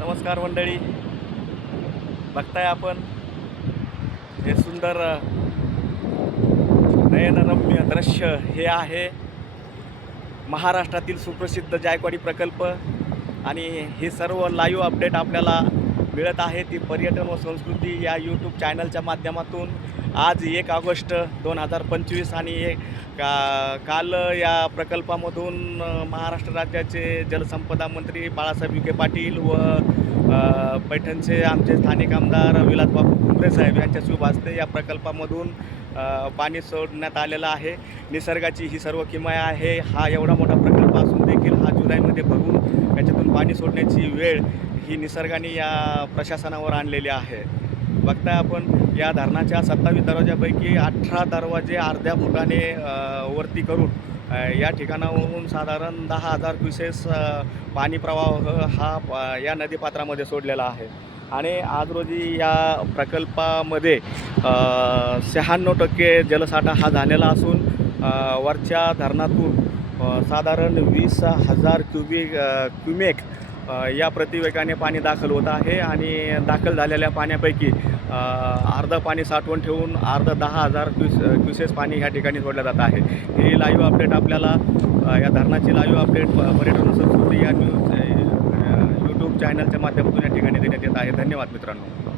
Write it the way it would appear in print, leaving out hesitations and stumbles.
नमस्कार मंडळी, बघताय आपण हे सुंदर नयनरम्य दृश्य हे आहे महाराष्ट्रातील सुप्रसिद्ध जायकवाडी प्रकल्प आणि हे सर्व लाईव्ह अपडेट आपल्याला मिळत आहे ती पर्यटन व संस्कृती या यूट्यूब चॅनलच्या माध्यमातून। आज 1 ऑगस्ट 2025 आणि काल या प्रकल्पामधून महाराष्ट्र राज्याचे जलसंपदा मंत्री बाळासाहेब विखे पाटील व पैठणचे आमचे स्थानिक आमदार विलासबाबू भुमरे साहेब यांच्या शुभ हस्ते या प्रकल्पामधून पाणी सोडण्यात आलेलं आहे। निसर्गाची ही सर्व किमया आहे। हा एवढा मोठा प्रकल्प असून देखील हा जुलैमध्ये भरून याच्यातून पाणी सोडण्याची वेळ ही निसर्गाने या प्रशासनावर आणलेली आहे। बघताय आपण या धरणाच्या 27 दरवाजापैकी 18 दरवाजे अर्ध्या फुटाने वरती करून या ठिकाणावरून साधारण 10,000 क्युसेस पाणी प्रवाह हा या नदीपात्रामध्ये सोडलेला आहे। आणि आज रोजी या प्रकल्पामध्ये 96% जलसाठा हा झालेला असून वरच्या धरणातून साधारण 20,000 क्युमेक या प्रतिवेगाने पाणी दाखल होत आहे आणि दाखल झालेल्या पाण्यापैकी अर्ध पाणी साठवून ठेवून अर्ध 10,000 क्युसेस पाणी ह्या ठिकाणी सोडलं जात आहे। ही लाईव्ह अपडेट आपल्याला या धरणाची लाईव्ह अपडेट पर्यटन संस्कृती या यूट्यूब चॅनलच्या माध्यमातून या ठिकाणी देण्यात येत आहे। धन्यवाद मित्रांनो।